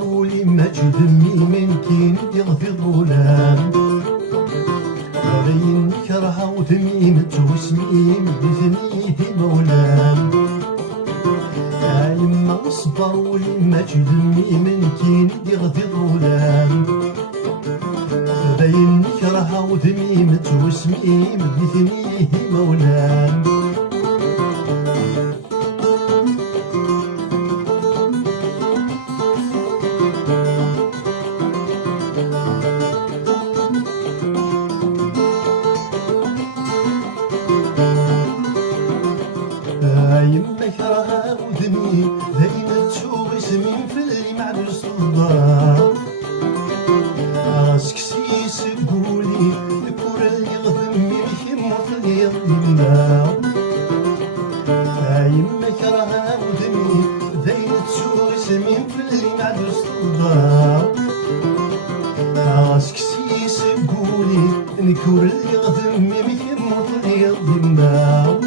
صبر ولما تدمي من كين يغفي ظلام علي كرهه وتميم توسميم بثنيتي مولام يما صبر ولما تدمي من كين يغفي ظلام باين كرهه وتميم توسميم بثنيتي مولام يما كرهه وذمي دايما تشوف اسمي في اللي معدل الصداع سكسي سقولي الكورة اللي غذمي يموت اللي يما يما كرهه وذمي دايما تشوف اسمي في اللي معدل الصداع سكسي سقولي الكورة اللي غذمي يموت اللي يما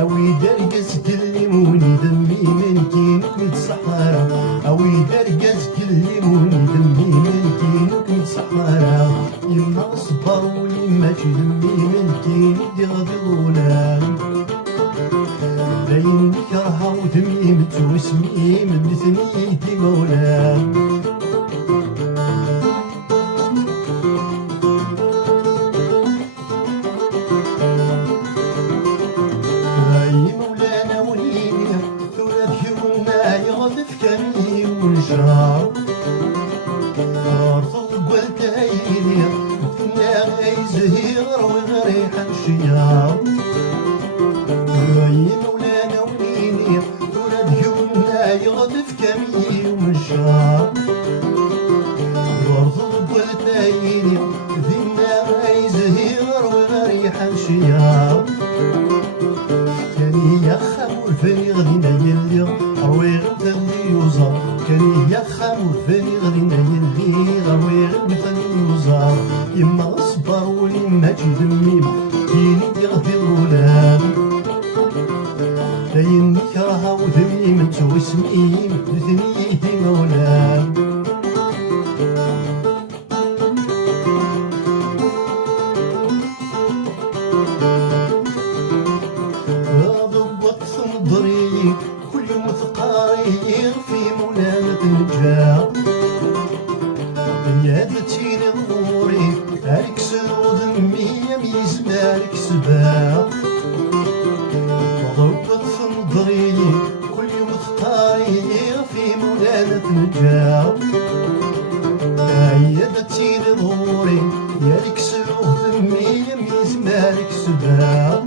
أوي درجز كلموني دمي من كينك متسحرة أوي درجز كلموني دمي من كينك متسحرة يما صبر ولما دمي من كينك يغضي ظلام باين كرهة ودمي متوسمي من ثنيتي مولام كمي ونشرب أرض قلت عيني الدنيا غيزهير وغريحة الشياب يا مولانا وليني ولاد يومنا يغدف كمي ونشرب أرض قلت عيني الدنيا غيزهير وغريحة الشياب كاني يا خمول فاني غدينا يلي روي غمتني يوزر كاني يا خمول فاني غدينا يلي روي غمتني يوزر يما صبر ولما تدميم كيني يغفي الظلام داين كرهه وذميم توسميم بثنيتي مولام صدري كل يوم ثقاري في مولانا تنجا يادتي لغوري عليك سرود ميم يزمالك سبا وضربت صدري كل يوم ثقاري في مولانا تنجا يادتي لغوري عليك سرود ميم يزمالك سبا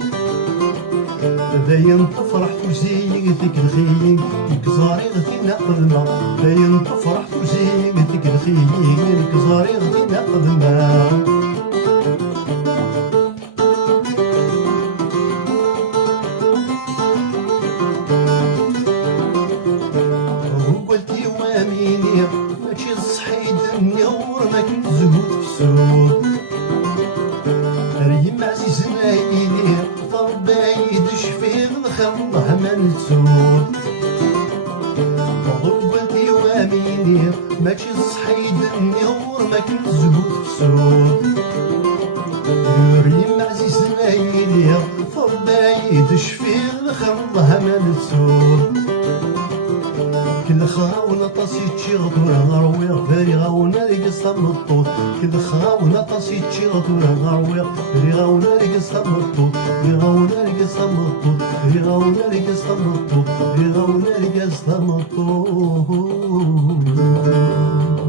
باين تفرح وزينتك الخيل كزاري غدينا قدما باين تفرح وزينتك الخيل كزاري غدينا قدما وقلتي واميني ماشي صحيت النور ما كنت زهود في السود ريم عزيز نايلي طبايد شفيغ الخمه ما نسود قلتي واميني ماشي صحيد النور ما كنت زهود في السود ريم عزيز نايلي طبايد شفيغ الخمه ما نسود كل خاونا طاسيت شي غدوة غرويغ فاري غاونا لقصة مطوط كل خاونا طاسيت شي غدوة غرويغ فاري غاونا لقصة مطوط فاري غاونا لقصة مطوط فاري غاونا لقصة مطوط فاري غاونا لقصة مطوط